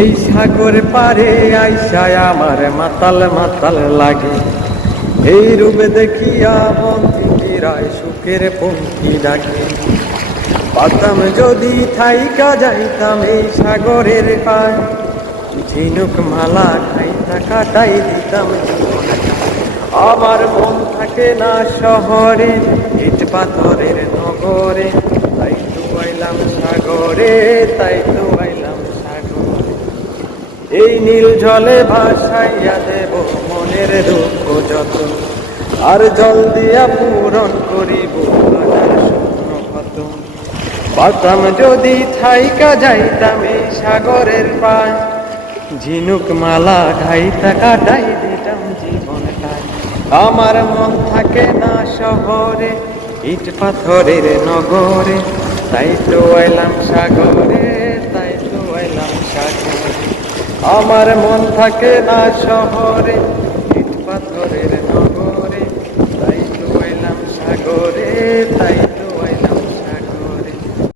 এই সাগর পারে আইসায় আমার মাতাল মাতাল লাগে। এই রূপ দেখিয়া মন ফিরায় সুখের পঙ্খী ডাকে। পাতাম যদি থাইকা যাইতাম এই সাগরের পায়, ঝিনুক মালা খাইতা কাটাই দিতাম জীবন। আমার মন থাকে না শহরে, ইট পাথরের নগরে, তাই তো আইলাম সাগরে, তাই তো আইলাম সাগরে। এই নীল জলে ভাসাইয়া দেব মনের দুঃখ যত, আর জল দিয়া পূরণ করিব হাজার স্বপ্ন কত। পাতাম যদি থাইকা যাইতাম এই সাগরের পায়, ঝিনুক মালা খাইতা কাটাই দিতাম জীবনটায়। আমার মন থাকে না শহরে, ইট পাথরের নগরে, তাই তো আইলাম সাগরে, তাই তো আইলাম সাগরে। আমার মন থাকে না শহরে, ইট পাথরের নগরে, তাই তো আইলাম সাগরে।